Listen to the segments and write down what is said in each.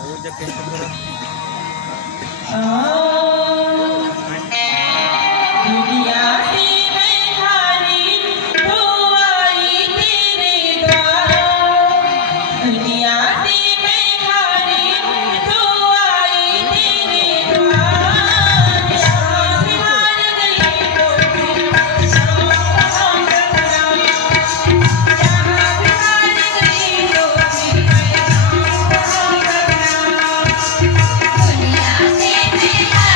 वो जब कैसे करो दुनिया से मैं हारी तो आई तेरे द्वार दुनिया से मैं हारी तो आई तेरे द्वार जहाँ भी हार गई तो फिर शाम कहाँ करना जहाँ भी हार गई तो फिर मैं शाम कहाँ करना दुनिया से मैं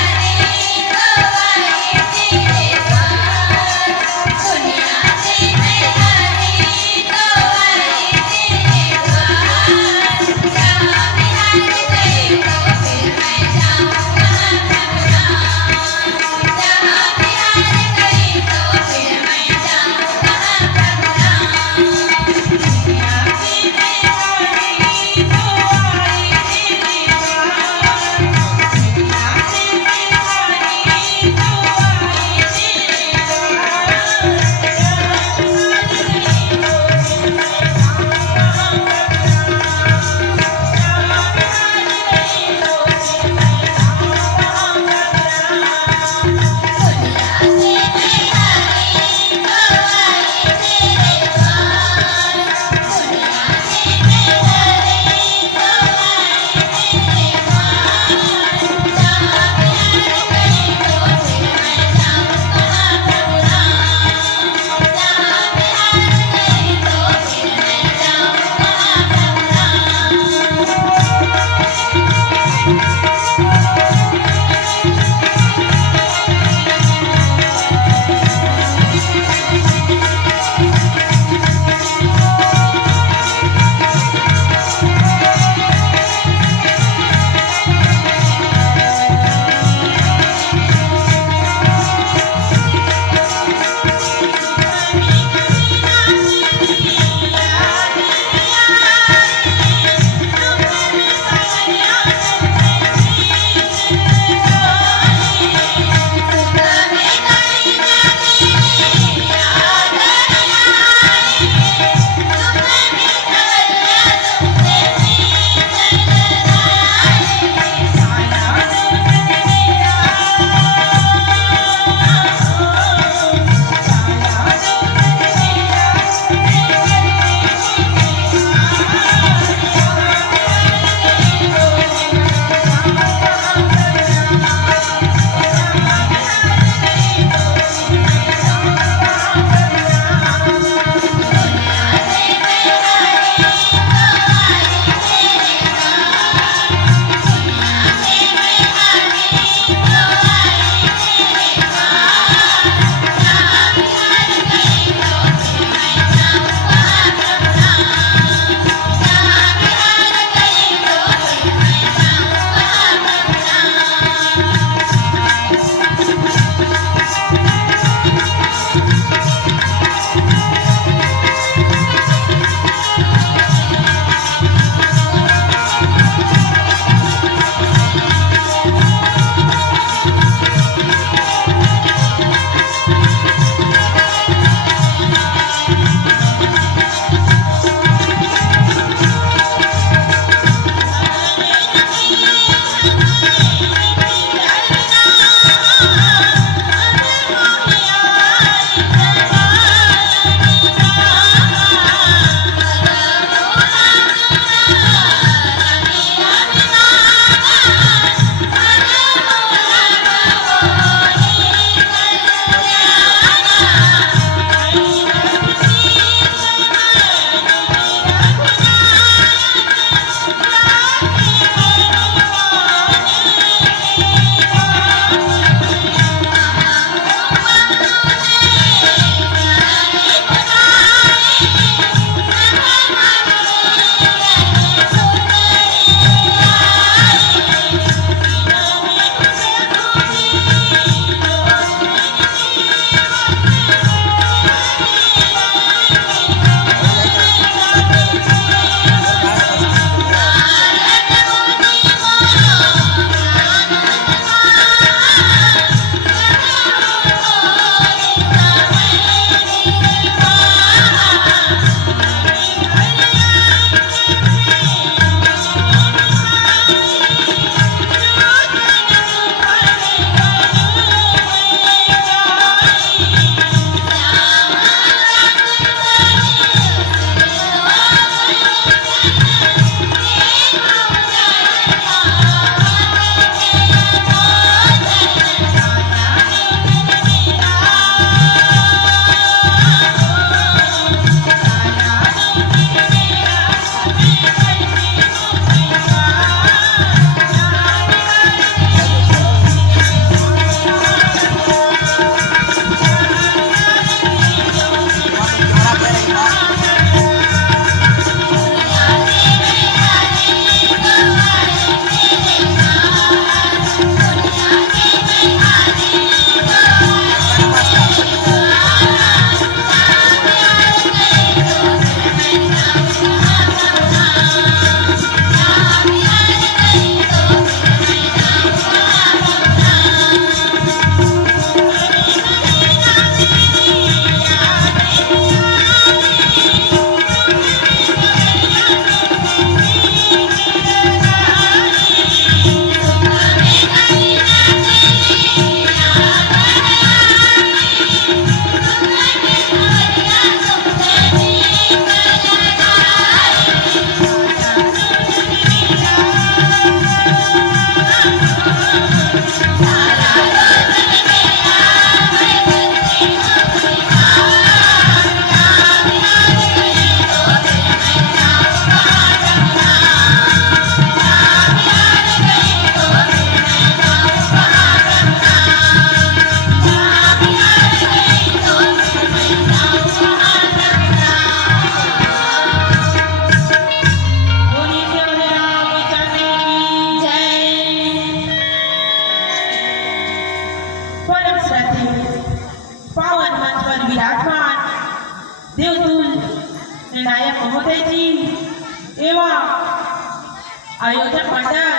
आयोजक मंडल,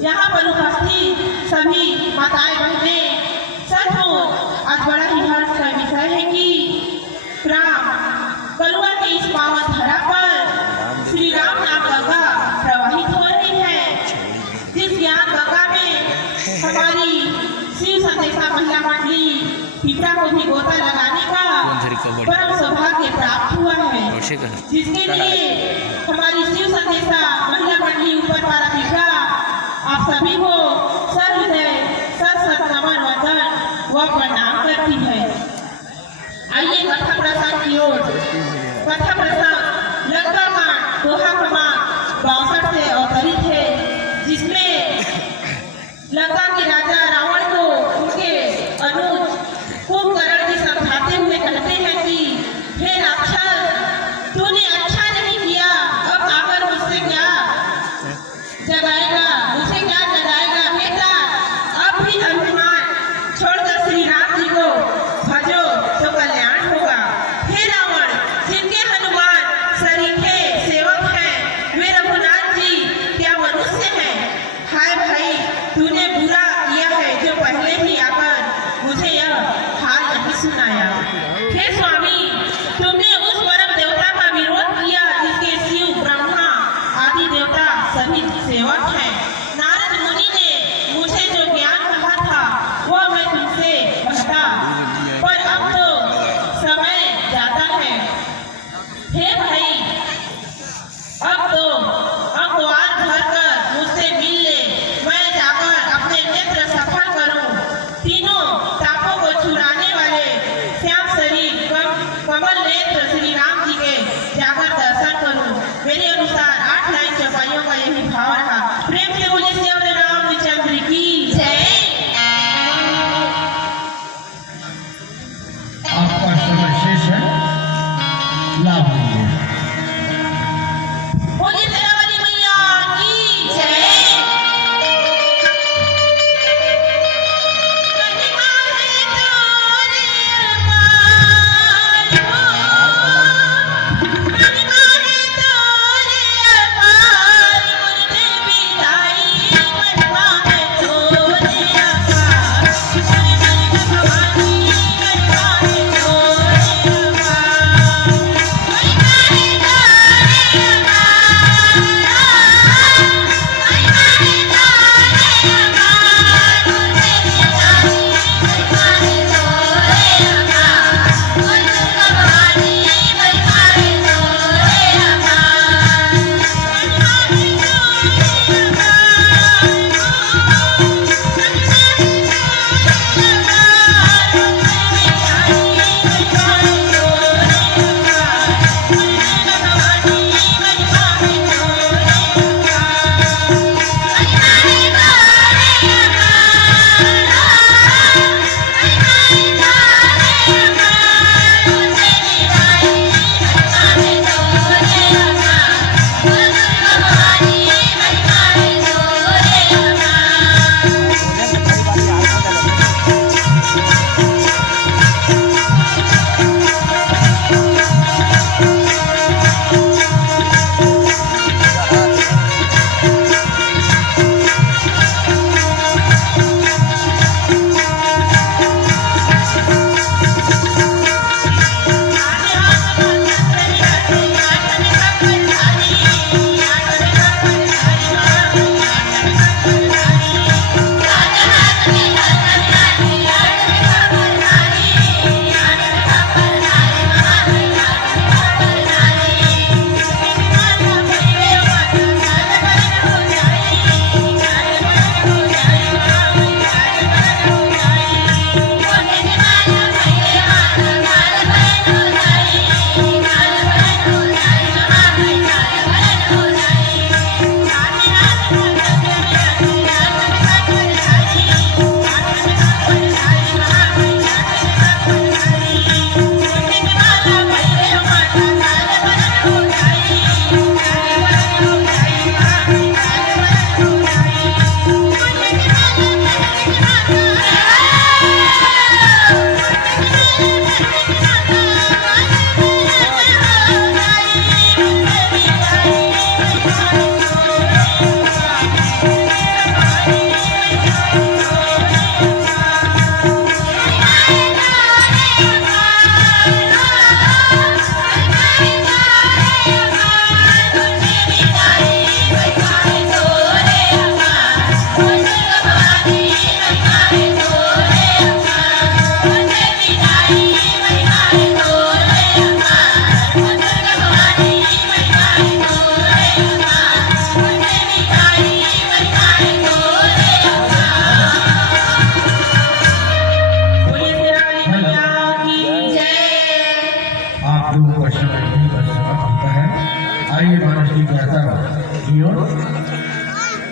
यहाँ पर उपस्थित सभी माताएं बहनें, सचमुच आज बड़ा ही हर्ष का विषय है कि ग्राम कलुआ की इस पावन धरा पर श्री राम नाम गंगा प्रवाहित हो रही है। जिस ज्ञान गंगा में हमारी शिव संदेशा महिला मंडली पिपरा को भी गोता लगाने का परम सौभाग्य प्राप्त हुआ है, जिसके लिए हमारी शिव संदेशा महिला मंडली ऊपर वाला पिपरा आप सभी को सहृदय सत नमन वंदन व प्रणाम करती है। आइए कथा प्रसंग की ओर। कथा प्रसंग लंका कांड दोहा क्रमांक 62 से अवतरित है, जिसमें लंका के राजा रावण को उनके अनुज कुंभकर्ण जी समझाते हुए कहते हैं कि हे राक्षस, तूने अच्छा नहीं किया, अब आकर मुझसे क्या जगाएगा, मुझे क्या जगाएगा? बेटा, अब भी अभिमान छोड़कर श्री राम जी को भजो तो कल्याण होगा। हे रावण, जिनके हनुमान सरीखे सेवक हैं, वे रघुनाथ जी क्या मनुष्य हैं? हाय भाई, तूने बुरा किया है जो पहले ही आकर मुझे यह हाल नहीं सुनाया। हे स्वामी, तुमने उस परम देवता का विरोध किया जिसके शिव ब्रह्मा आदि देवता सभी सेवक हैं। नारद मुनि ने मुझे जो ज्ञान कहा था वह मैं तुमसे कहता, पर अब तो समय जाता है। हे भाई, अब तो अखबार भरकर मुझसे मिल ले, मैं जाकर अपने नेत्र सफल करूं, तीनों तापों को छुड़ाने वाले श्याम शरीर कमल नेत्र श्री राम जी के जाकर दर्शन करूं। मेरे अनुसार 8 लाइन चौपाइयों का यही भाव रहा। प्रेम से बोले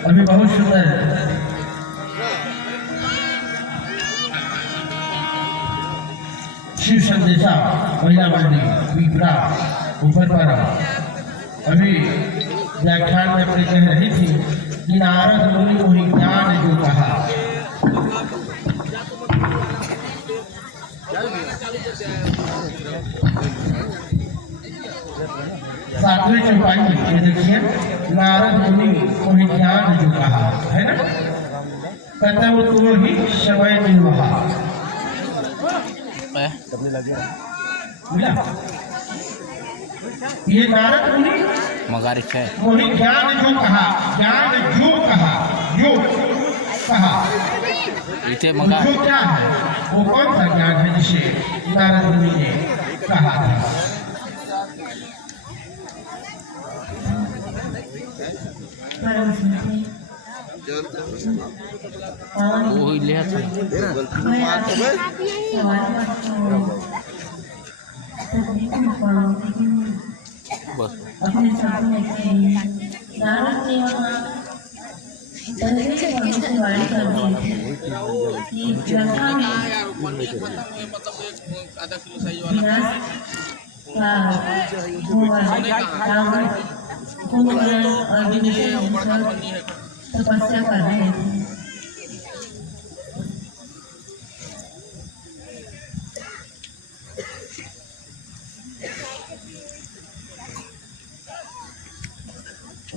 अभी बहुत सुंदर शिव संदेशा महिला मंडली पीपरा ऊपर पर अभी व्याख्यान में अपने कह रही थी कि नारद मुनि वही ज्ञान जो कहा। सातवें चौपाई ये देखिए नारद मुनि वही ज्ञान जो कहा है ना, कहता वो तो ही समय निर्वाह मिला। ये नारद मुनि मगारिक है वही ज्ञान जो कहा, ज्ञान जो कहा, जो कहा इथे जो मगा क्या है, वो कौन सा ज्ञान है जिसे नारद मुनि ने कहा था। वो ही ले था बस अपने सामने नारद ने वहाँ दलदल के भविष्यवाणी कर दी थी कि लंका में विनाश का होगा। रावण कुंभकर्ण और विभीषण तपस्या कर रहे थे।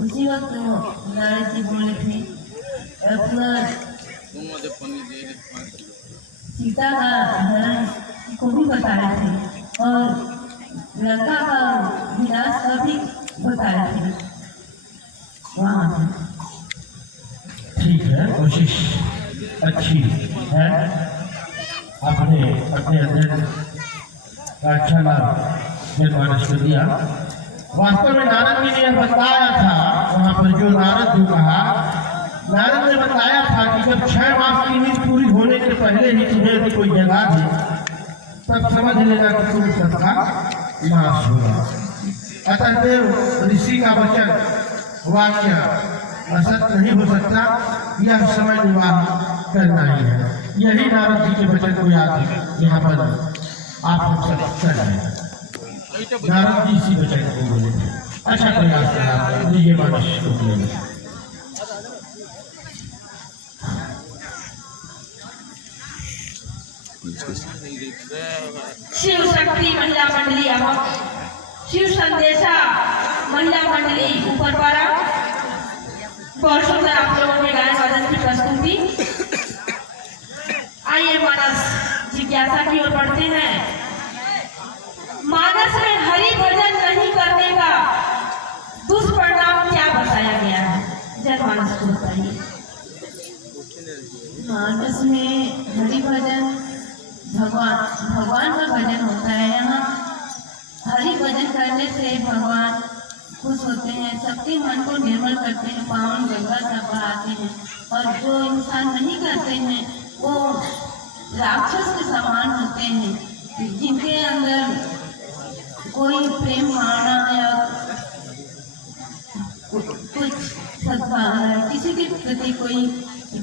उसी वक्त नारद जी बोले थे अपना सीता का हरण को भी बताए थे और लंका का विनाश का भी बताए थे वहाँ। ठीक है, कोशिश अच्छी है, आपने अपने अध्ययन का अच्छा लाभ जनमानस को दिया। वास्तव में नारद जी ने यह बताया था वहाँ पर जो नारद जो कहा, नारद ने बताया था कि जब 6 मास की नींद पूरी होने के पहले ही तुम्हें यदि कोई जगा दे तब समझ लेना कि तुम सबका नाश हुआ। अतः ऋषि का वचन वाक्य असत्य नहीं हो सकता, यह समय निर्वाह करना ही है। यही नारद जी के वचन को याद यहाँ पर आप हम सब कर रहे हैं। नारद जी इसी वचन को बोले थे। अच्छा प्रयास करा ये मनुष्य को बोले। शिव शक्ति महिला मंडली अहम शिव संदेशा महिला मंडली ऊपर पारा। बहुत सुंदर आप लोगों ने गायन वादन की प्रस्तुति। आइए मानस जिज्ञासा की ओर बढ़ते हैं। मानस में हरि भजन नहीं करने का दुष्परिणाम क्या बताया गया है, जनमानस को बताइए। मानस में हरि भजन भगवान का भजन होता है। यहाँ हरि भजन करने से भगवान खुश होते हैं, सबके मन को निर्मल करते हैं, पावन गंगा सब बहाते हैं। और जो इंसान नहीं करते हैं वो राक्षस के समान होते हैं, जिनके अंदर कोई प्रेम भावना या कुछ सद्भावना किसी के प्रति कोई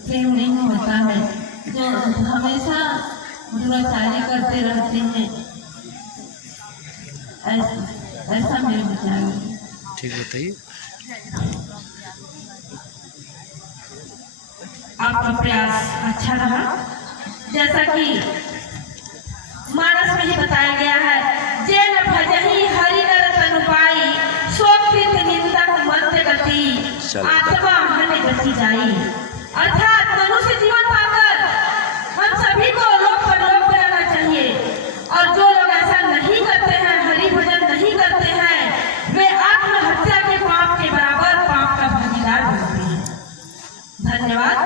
प्रेम नहीं होता है, जो हमेशा दुराचारी करते रहते हैं। ऐसा मेरे विचार है। ठीक बताइए। आपका प्रयास अच्छा रहा। जैसा कि मानस में ही बताया गया है, जे न भजहि हरि नर तनु पाई, सो कृत निंदक मंत्र गति, आत्मा हन गति जाई। अर्थात मनुष्य जीवन पाकर हम सभी को लोक परलोक में रहना चाहिए। और जो लोग ऐसा नहीं करते हैं, हरि भजन नहीं करते हैं, वे आत्महत्या के पाप के बराबर पाप का भागीदार बनते हैं। धन्यवाद।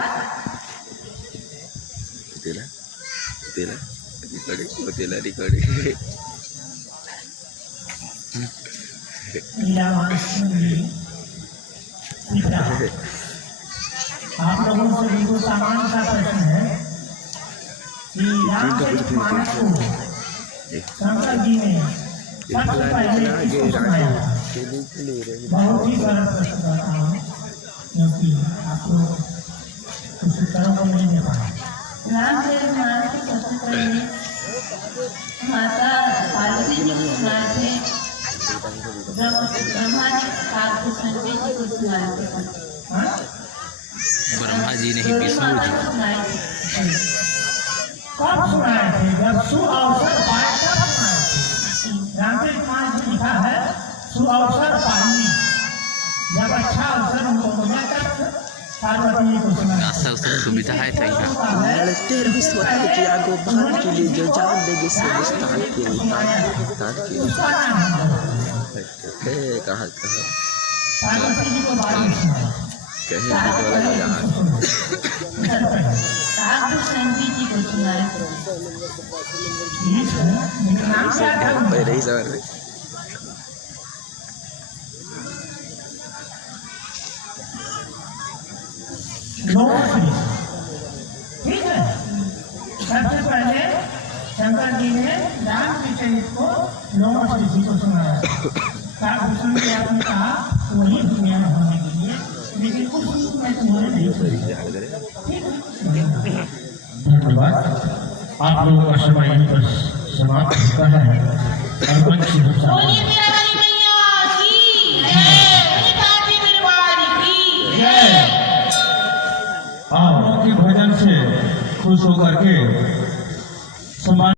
आप लोगों से बिल्कुल सामान्य सा प्रश्न है कि रामचरितमानस को शंकर जी ने सबसे पहले किसको सुनाया? बहुत ही सरल प्रश्न करता हूँ। क्योंकि आपको कुछ उत्तरों को नहीं दे पाए। रामचरितमानस के सबसे पहले माता पार्वती जी को सुनाए थे, ब्रह्मा जी ठाकुर संजय जी को सुनाए थे। हाँ? ब्रह्मा जी नहीं, विष्णु जी। सुनाए थे। कब सुनाए थे? जब सुअवसर पाए तब सुनाए थे। रामचरितमानस में लिखा है सुअवसर पानी, जब अच्छा अवसर उनको मिला तब पार्वती जी को सुनाए। रास्ता उसकी सुविधा है था यहाँ। लड़ते रहो स्वतः की आगो बाहर के लिए जो जान देगी से विस्तार के लिए तार के उसका नाम है। कहा पार्वती जी को बारिश सुनाई। कहे वाला जहाँ ठाकुर संजय जी को सुनाए थे। ठीक है, लेकिन नाम क्या था उनका? पहले ही सवाल लोमश्री। ठीक है, सबसे पहले शंकर जी ने राम के चरित्र को लोमश्री जी को सुनाया। भूषण जी आपने कहा वही दुनिया में होने के लिए, लेकिन उस रूप में तुम्हारे नहीं सुनी। धन्यवाद। आप लोगों का समय यहीं पर समाप्त होता है और मंच की घोषणा। बोलिए मेरा वाली मैया की जय, बोलिए काशी मेरवाड़ी की जय। आप लोगों के भजन से खुश होकर के